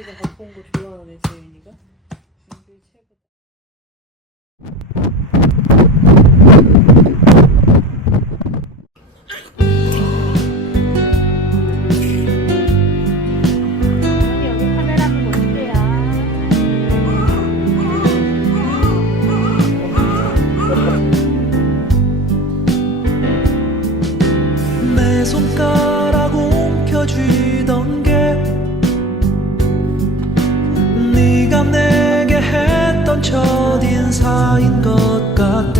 빙글빙글 바꾼 거 좋아하네 재윤이가. 빙글 최고다. 갇혀딘 사인 것 같아.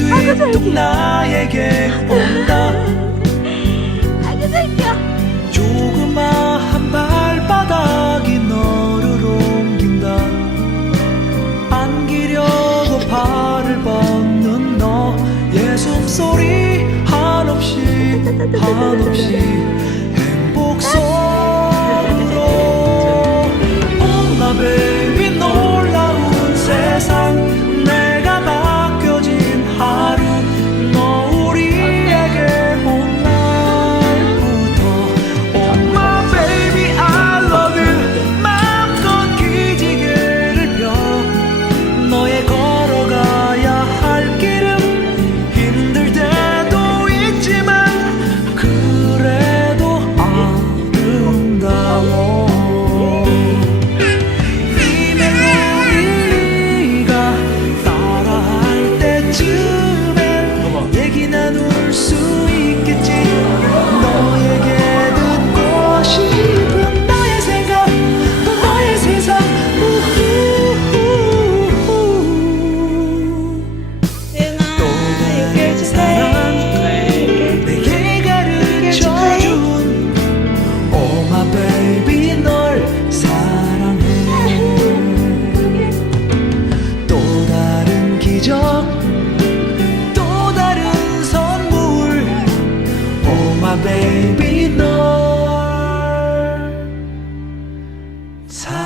뒤 나에게 온다. 조그마한 발바닥이 너를 옮긴다. 안기려고 발을 뻗는 너의 숨소리 한없이 한없이. 사랑해